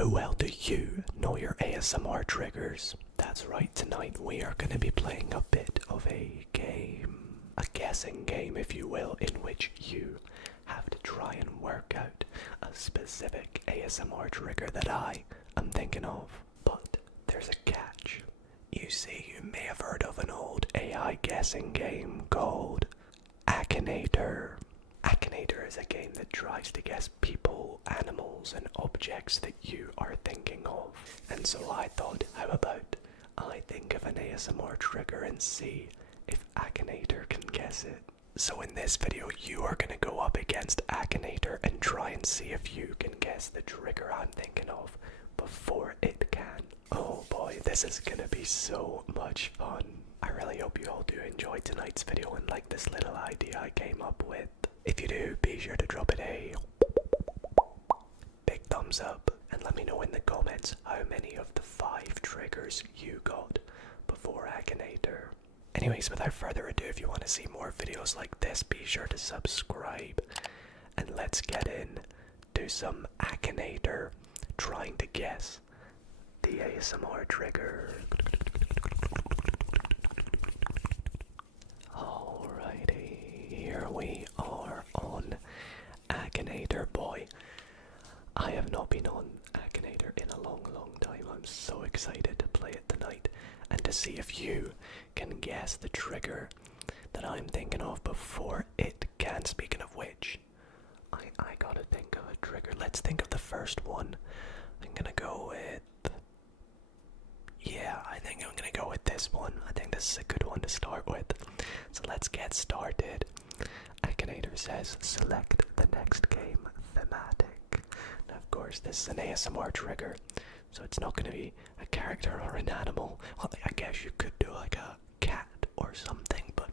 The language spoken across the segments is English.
How well do you know your ASMR triggers? That's right, tonight we are going to be playing a bit of a game. A guessing game, if you will, in which you have to try and work out a specific ASMR trigger that I am thinking of. But there's a catch. You see, you may have heard of an old AI guessing game called Akinator. Akinator is a game that tries to guess people, animals, and objects that you are thinking of. And so I thought, how about I think of an ASMR trigger and see if Akinator can guess it. So in this video, you are going to go up against Akinator and try and see if you can guess the trigger I'm thinking of before it can. Oh boy, this is going to be so much fun. I really hope you all do enjoy tonight's video and like this little idea I came up with. If you do, be sure to drop it a big thumbs up and let me know in the comments how many of the 5 triggers you got before Akinator. Anyways, without further ado, if you want to see more videos like this, be sure to subscribe and let's get in to some Akinator trying to guess the ASMR trigger. Alrighty, here we are on Akinator. Boy, I have not been on Akinator in a long time. I'm so excited to play it tonight and to see if you can guess the trigger that I'm thinking of before it can. Speaking of which, I gotta think of a trigger. Let's think of the first one. I'm gonna go with... yeah, I think I'm gonna go with this one. I think this is a good one to start with. So let's get started. Akinator says, select the next game thematic. Now, of course, this is an ASMR trigger, so it's not going to be a character or an animal. Well, I guess you could do like a cat or something, but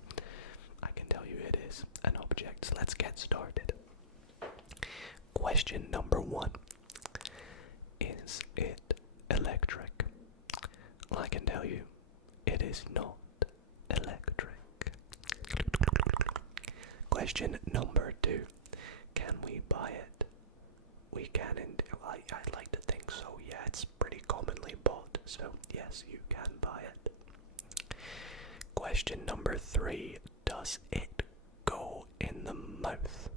I can tell you it is an object. So let's get started. Question number 1. Is it electric? Well, I can tell you it is not electric. Question number 2. Can we buy it? We can, and I'd like to think so. Yeah, it's pretty commonly bought, so yes, you can buy it. Question number 3. Does it go in the mouth?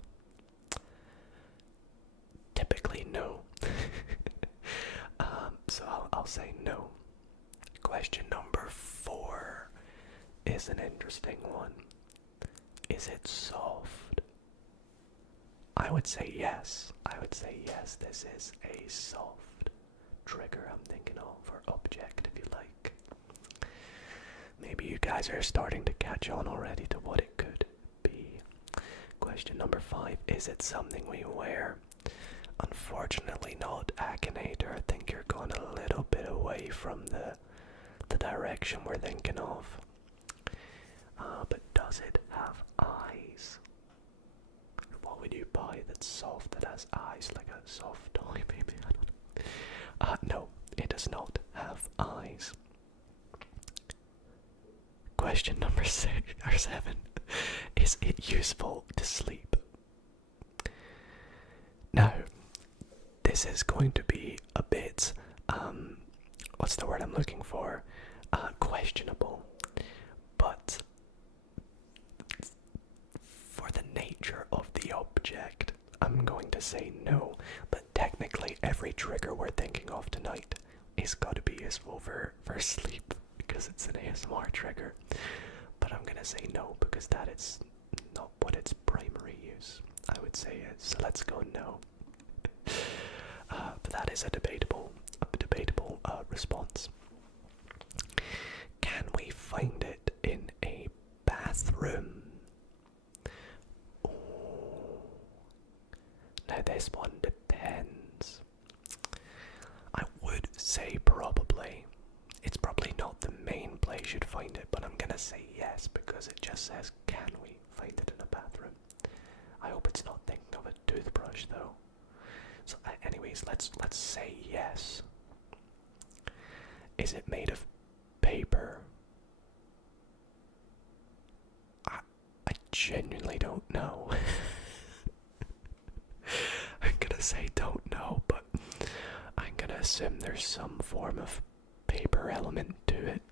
Typically, no. So I'll say no. Question number 4 is an interesting one. Is it soft? I would say yes. This is a soft trigger I'm thinking of, or object if you like. Maybe you guys are starting to catch on already to what it could be. Question number 5. Is it something we wear? Unfortunately not, Akinator. I think you're going a little bit away from the direction we're thinking of. But does it have eyes? What would you buy that's soft, that has eyes, like a soft toy maybe? I don't know. No, it does not have eyes. Question number 6 or 7. Is it useful to sleep? Now, this is going to be a bit, what's the word I'm looking for? Questionable. But for the nature of the object, I'm going to say no. But technically, every trigger we're thinking of tonight is got to be useful for sleep, because it's an ASMR trigger. But I'm going to say no, because that is not what its primary use, I would say, is. So let's go no. But that is a debatable response. Can we find it in a bathroom? Ooh. Now this one depends. I would say probably. It's probably not the main place you'd find it, but I'm gonna say yes because it just says, can we find it in a bathroom? I hope it's not thinking of a toothbrush though. So anyways, let's say yes. Is it made of paper? I genuinely don't know. I'm gonna say don't know, but I'm gonna assume there's some form of paper element to it.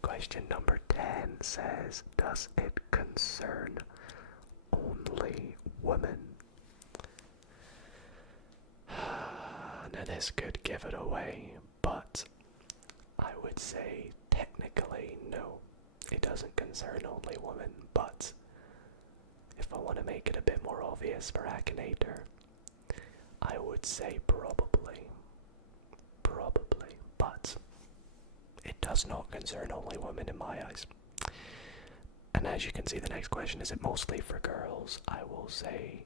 Question number 10 says, does it concern only women? Now this could give it away, but I would say technically no. It doesn't concern only women, but if I want to make it a bit more obvious for Akinator, I would say probably, but it does not concern only women in my eyes. And as you can see, the next question, is it mostly for girls? I will say,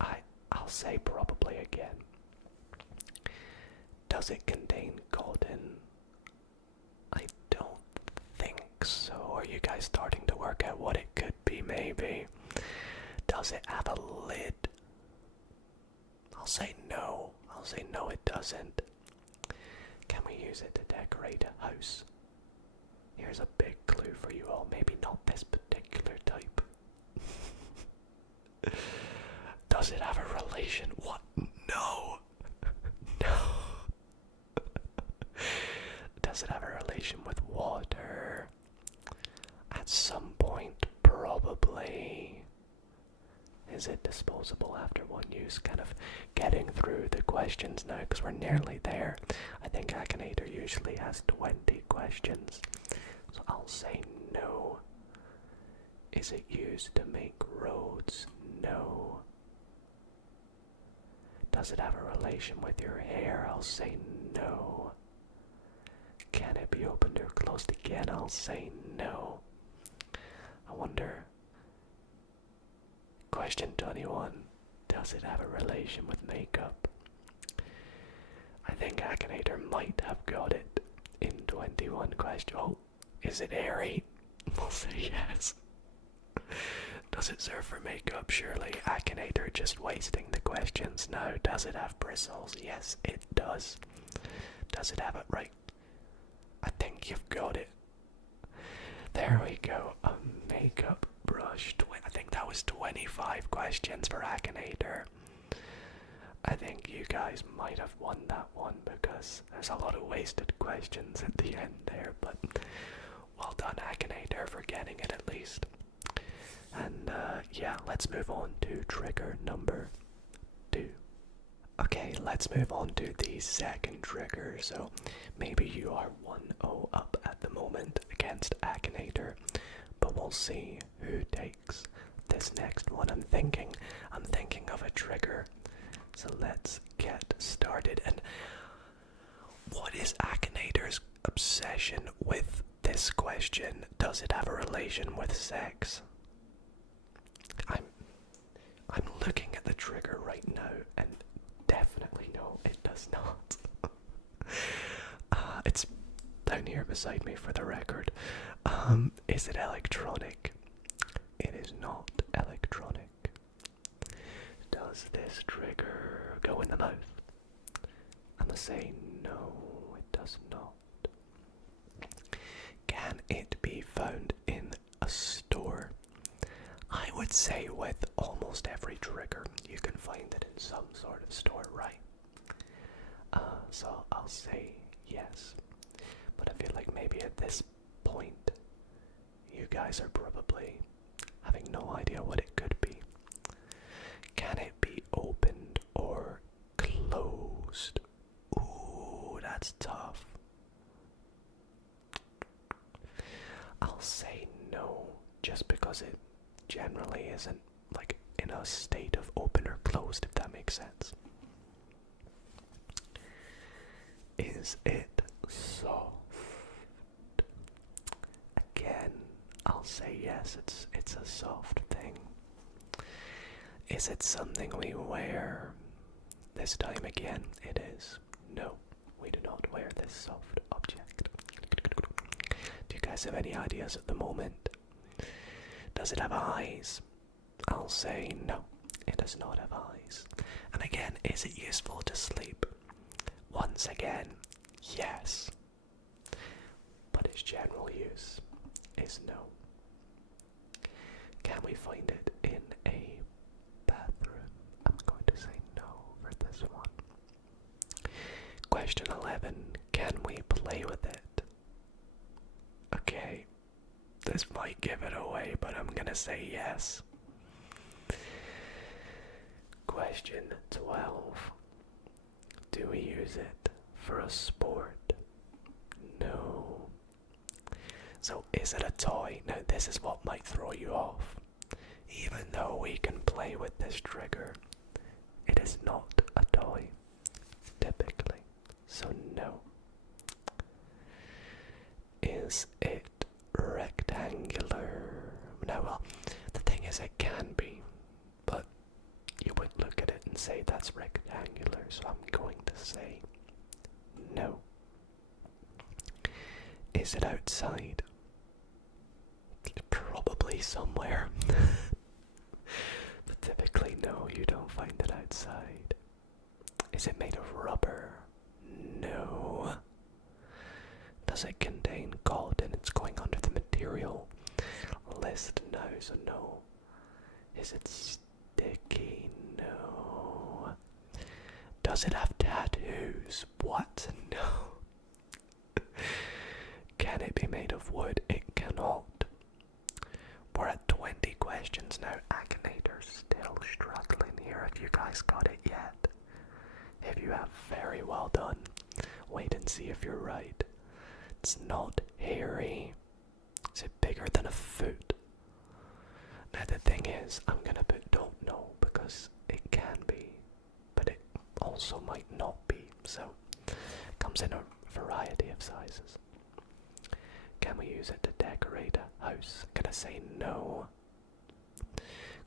I'll say probably again. Does it contain cotton? I don't think so. Are you guys starting to work out what it could be, maybe? Does it have a lid? I'll say no. I'll say no, it doesn't. Can we use it to decorate a house? Here's a big clue for you all. Maybe not this particular type. Does it have a relation? What? No. No. Does it have a relation with water? At some point, probably. Is it disposable after one use? Kind of getting through the questions now because we're nearly there. I think Akinator usually has 20 questions. So I'll say no. Is it used to make roads? No. Does it have a relation with your hair? I'll say no. Can it be opened or closed again? I'll say no. I wonder. Question 21. Does it have a relation with makeup? I think Akinator might have got it in 21 questions. Oh, is it airy? We'll say yes. Does it serve for makeup? Surely. Akinator just wasting the questions now. Does it have bristles? Yes, it does. Does it have it right? I think you've got it. There we go. A makeup brush. I think that was 25 questions for Akinator. I think you guys might have won that one because there's a lot of wasted questions at the end there, but well done, Akinator, for getting it at least. And yeah, let's move on to trigger number 2. Okay, let's move on to the second trigger. So maybe you are 1-0 up at the moment against Akinator, but we'll see who takes this next one. I'm thinking of a trigger. So let's get started. And what is Akinator's obsession with this question? Does it have a relation with sex? I'm looking at the trigger right now, and definitely no, it does not. It's down here beside me for the record. Is it electronic? It is not electronic. Does this trigger go in the mouth? I'm gonna say no, it does not. Can it be found in a store? I would say with almost every trigger, you can find it in some sort of store, right? So I'll say yes. But I feel like maybe at this point, you guys are probably having no idea what it could be. Can it be opened or closed? Ooh, that's tough. I'll say no, just because it generally isn't like in a state of open or closed, if that makes sense. Is it soft? Again, I'll say yes, it's a soft thing. Is it something we wear? This time again, it is. No, we do not wear this soft object. Do you guys have any ideas at the moment? Does it have eyes? I'll say no, it does not have eyes. And again, is it useful to sleep? Once again, yes. But its general use is no. Can we find it in a bathroom? I'm going to say no for this one. question 11. Can we play with it? Okay, this might give it away, but I'm gonna say yes. Question 12. Do we use it for a sport? No. So is it a toy? Now this is what might throw you off. Even though we can play with this trigger, it is not a toy, typically. So no. Is it rectangular? No, well, the thing is it can be, but you would look at it and say that's rectangular, so I'm going to say no. Is it outside? Probably somewhere. But typically no, you don't find it outside. Is it made of rubber? No. Does it contain gold and it's going under the material list? No, so no. Is it sticky? No. Does it have tattoos? What? No. Can it be made of wood? It cannot. We're at 20 questions now. Akinator's still struggling here. If you guys got it yet? If you have, very well done. Wait and see if you're right. It's not hairy. Is it bigger than a foot? Now the thing is, I'm gonna put don't know because it can be, but it also might not be. So it comes in a variety of sizes. Can we use it to decorate a house? I'm gonna say no.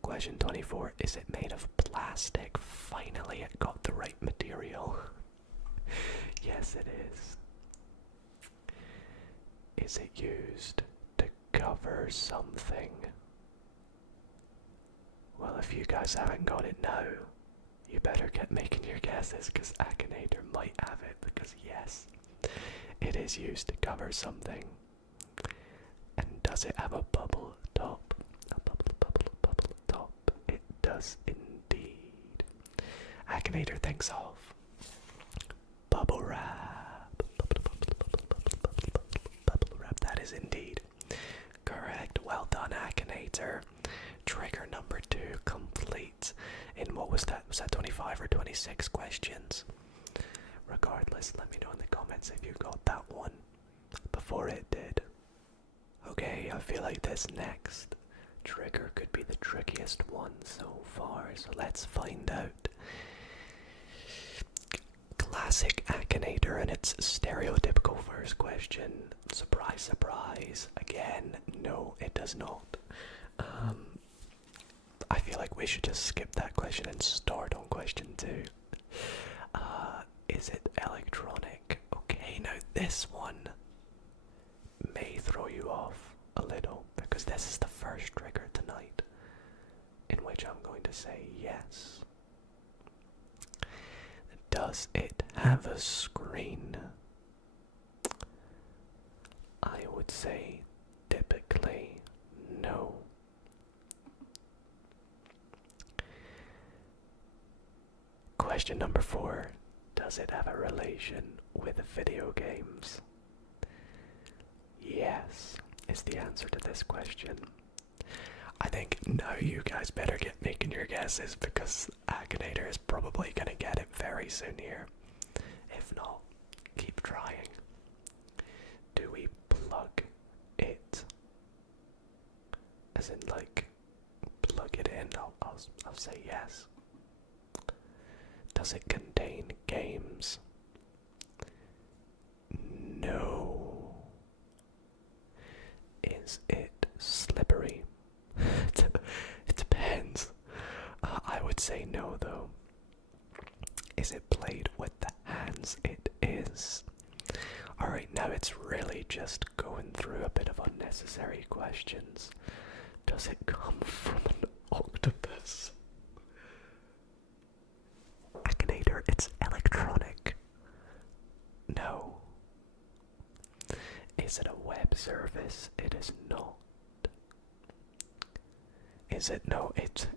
Question 24. Is it made of plastic? Finally, it got the right material. Yes, it is. Is it used to cover something? Well, if you guys haven't got it now, you better get making your guesses, because Akinator might have it, because yes, it is used to cover something. And does it have a bubble top? A bubble top. It does indeed. Akinator thinks of bubble wrap. Bubble wrap, that is indeed correct. Well done, Akinator. Trigger number 2 complete. In what was that? Was that 25 or 26 questions? Regardless, let me know in the comments if you got that one before it did. Okay, I feel like this next trigger could be the trickiest one so far, so let's find out. Classic Akinator and its stereotypical first question. Surprise, surprise. Again, no, it does not. I feel like we should just skip that question and start on question 2. Is it electronic? Okay, now this one may throw you off a little, because this is the first trigger tonight in which I'm going to say yes. Does it have a screen? I would say typically no. Question number 4. Does it have a relation with video games? Yes, is the answer to this question. I think now you guys better get making your guesses, because Akinator is probably going to get it very soon here. If not, keep trying. Do we plug it? As in, like, plug it in? I'll say yes. Does it contain games? No. Is it slippery? It depends. I would say no, though. Is it played with the hands? It is. Alright, now it's really just going through a bit of unnecessary questions. Does it come from an octopus? Akinator, it's electronic. No. Is it a web service? It is not. Is it? No, it's...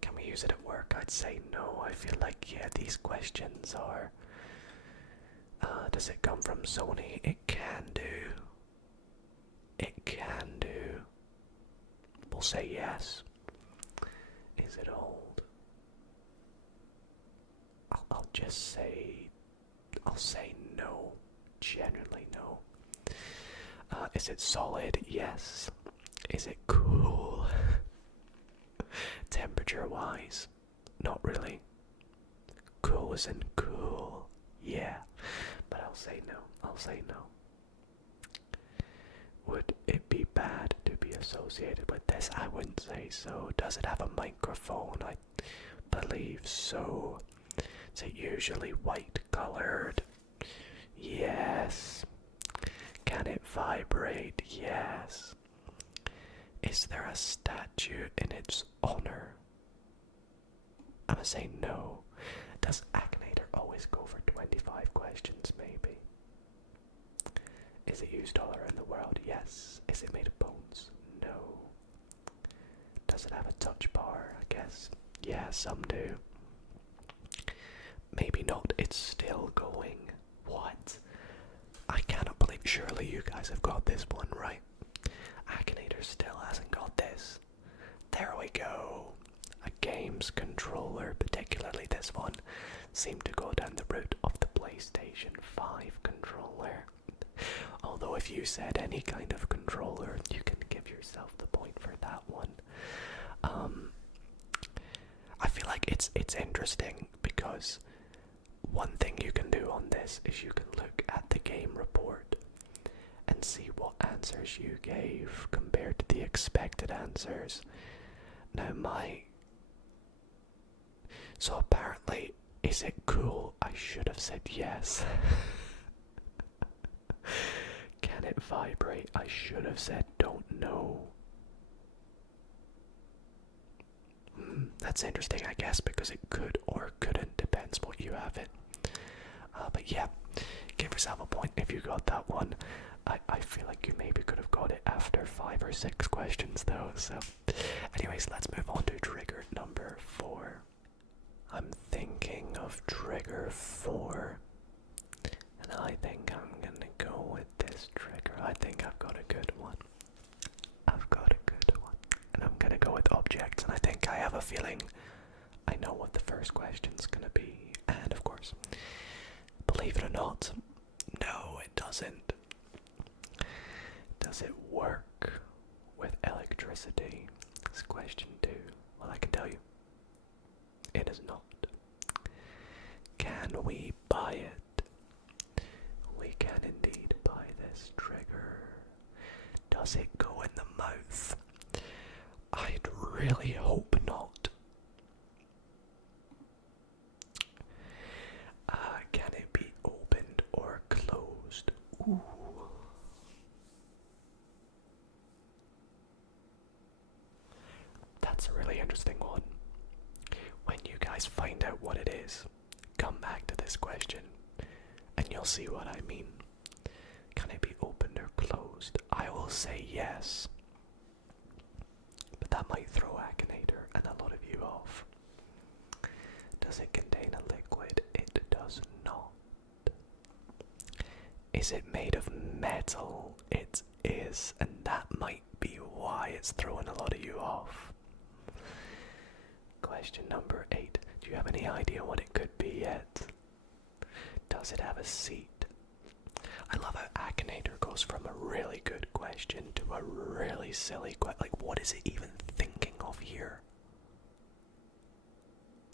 Can we use it at work? I'd say no. I feel like, yeah, these questions are Does it come from Sony? It can do. It can do. We'll say yes. Is it old? I'll just say... I'll say no. Genuinely no. Is it solid? Yes. Is it cool? Temperature-wise? Not really. Cool as in cool. Yeah. But I'll say no. I'll say no. Would it be bad to be associated with this? I wouldn't say so. Does it have a microphone? I believe so. Is it usually white colored? Yes. Can it vibrate? Yes. Is there a statue in its honor? I'm gonna say no. Does Akinator always go for 25 questions, maybe? Is it used all around the world? Yes. Is it made of bones? No. Does it have a touch bar? I guess. Yeah, some do. Maybe not. It's still going. What? I cannot believe. Surely you guys have got this one right. Akinator still hasn't got this. There we go. A games controller, particularly this one, seemed to go down the route of the PlayStation 5 controller. Although if you said any kind of controller, you can give yourself the point for that one. I feel like it's interesting because one thing you can do on this is you can look at the game report and see what answers you gave compared to the expected answers. Now so apparently, is it cool? I should have said yes. Can it vibrate? I should have said don't know. That's interesting, I guess, because it could or couldn't, depends what you have it. But yeah, give yourself a point if you got that one. I feel like you maybe could have got it after 5 or 6 questions though, so... Anyways, let's move on to trigger number 4. I'm thinking of trigger 4, and I think I'm gonna go with this trigger. I think I've got a good one. I've got a good one. And I'm gonna go with objects, and I think I have a feeling I know what the first question's gonna be. And of course, believe it or not, no, it doesn't. Does it work with electricity? That's question 2. Well, I can tell you, it is not. Can we buy it? We can indeed buy this trigger. Does it go in the mouth? I'd really hope not. Can it be opened or closed? Ooh. That's a really interesting one. When you guys find out what it is, come back to this question and you'll see what I mean. Can it be opened or closed? I will say yes, but that might throw Akinator and a lot of you off. Does it contain a liquid? It does not. Is it made of metal? It is, and that might be why it's throwing a lot of you off. Question number 8. Do you have any idea what it could be yet? Does it have a seat? I love how Akinator goes from a really good question to a really silly question. Like, what is it even thinking of here?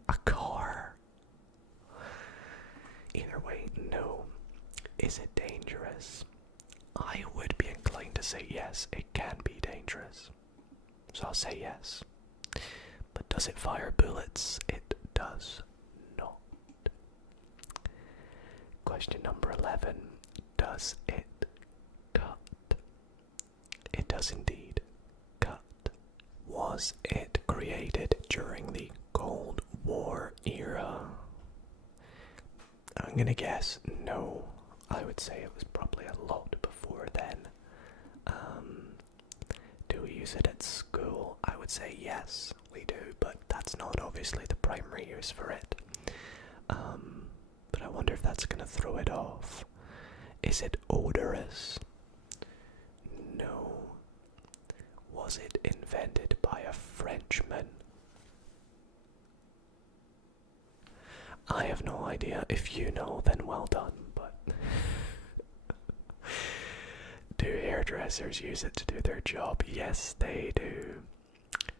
A car? Either way, no. Is it dangerous? I would be inclined to say yes, it can be dangerous. So I'll say yes. But does it fire bullets? It does not. Question number 11. Does it cut? It does indeed cut. Was it created during the Cold War era? I'm gonna guess no. I would say it was probably a lot before then. Do we use it at school? I would say yes, we do, but that's not obviously the primary use for it. But I wonder if that's gonna throw it off. Is it odorous? No. Was it invented by a Frenchman? I have no idea. If you know, then well done, but do hairdressers use it to do their job? Yes, they do.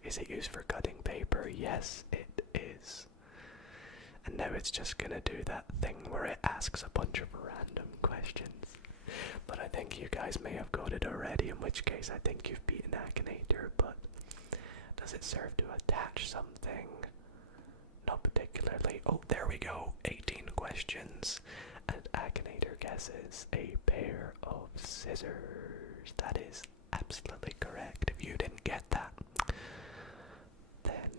Is it used for cutting paper? Yes, it is. And now it's just gonna do that thing where it asks a bunch of random questions. But I think you guys may have got it already, in which case I think you've beaten Akinator. But does it serve to attach something? Not particularly. Oh, there we go. 18 questions. And Akinator guesses a pair of scissors. That is absolutely correct. If you didn't get that, then,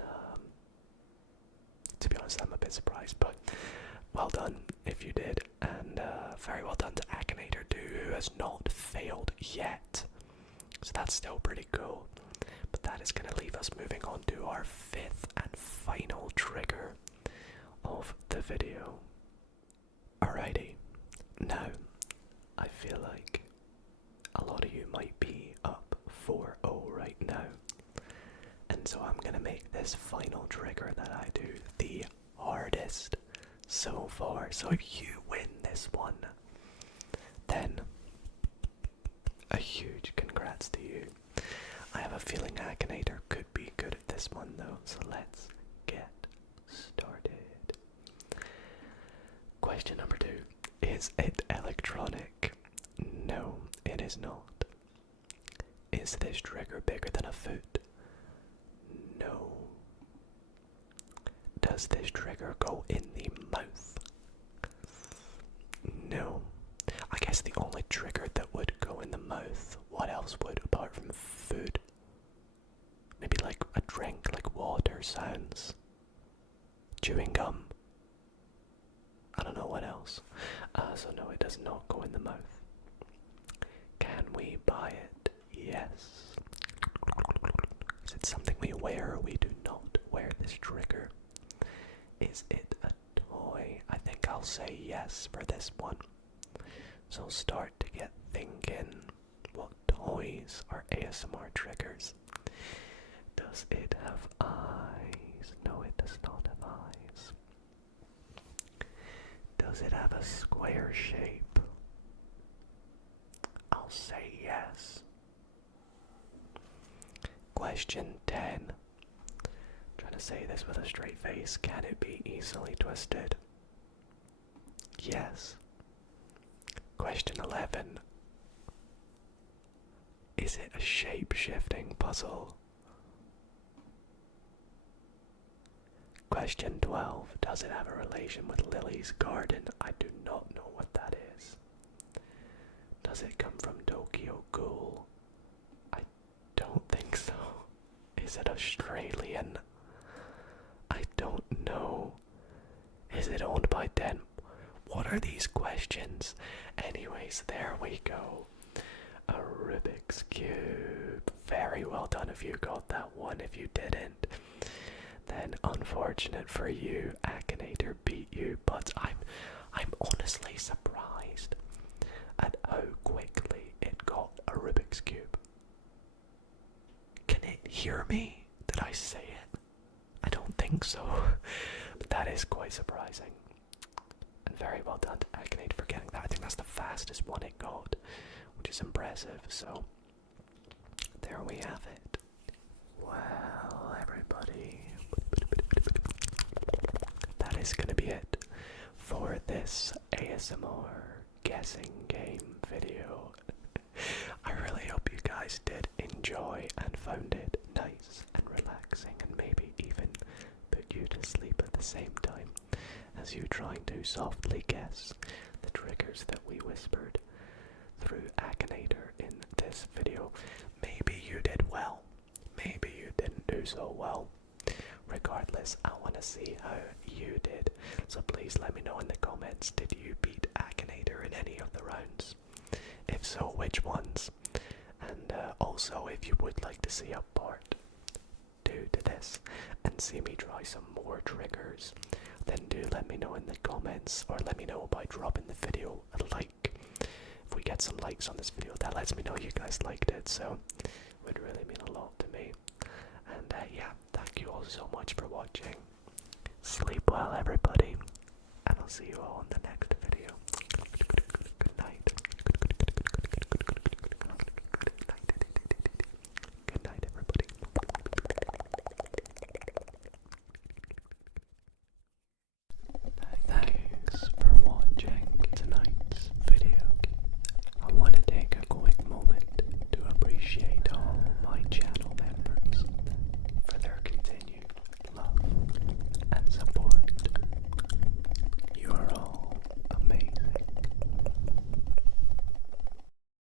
to be honest, I'm a bit surprised. But well done if you did. And very well done to Akinator, who has not failed yet. So that's still pretty cool. But that is going to leave us moving on to our 5th and final trigger of the video. Alrighty, now I feel like a lot of you might be up 4-0 right now, and so I'm going to make this final trigger that I do the hardest so far. So if you win this one, then a huge congrats to you. I have a feeling Akinator could be good at this one though, so let's get started. Question number 2. Is it electronic? No, it is not. Is this trigger bigger than a foot? No. Does this trigger go in the mouth? No. I guess the only trigger that would go in the mouth, what else would apart from food? Maybe like a drink, like water sounds. Chewing gum. I don't know what else. So no, it does not go in the mouth. Can we buy it? Yes. Is it something we wear or we do not wear this trigger? Is it a toy? I think I'll say yes for this one. So start to get thinking, what toys are ASMR triggers? Does it have eyes? No, it does not have eyes. Does it have a square shape? I'll say yes. Question 10. Trying to say this with a straight face. Can it be easily twisted? Yes. Question 11. Is it a shape-shifting puzzle? Question 12. Does it have a relation with Lily's garden? I do not know what that is. Does it come from Tokyo Ghoul? I don't think so. Is it Australian? I don't know. Is it owned by Den? What are these questions? Anyways, there we go. A Rubik's Cube. Very well done if you got that one. If you didn't, then unfortunate for you, Akinator beat you. But I'm honestly surprised at how quickly it got a Rubik's Cube. Can it hear me? Did I say it? I don't think so. But that is quite surprising. And very well done to Akinator for getting that. I think that's the fastest one it got, which is impressive. So there we have it. Well, everybody, that is going to be it for this ASMR guessing game video. I really hope you guys did enjoy and found it nice and relaxing, and maybe even put you to sleep at the same time as you trying to softly guess the triggers that we whispered through Akinator in this video. Maybe you did well, maybe you didn't do so well. Regardless, I want to see how you did, so please let me know in the comments, did you beat Akinator in any of the rounds? If so, which ones? And also, if you would like to see a part 2 to this and see me try some more triggers, then do let me know in the comments, or let me know by video a like. If we get some likes on this video, that lets me know you guys liked it, so it would really mean a lot to me. And yeah, thank you all so much for watching. Sleep well, everybody, and I'll see you all in the next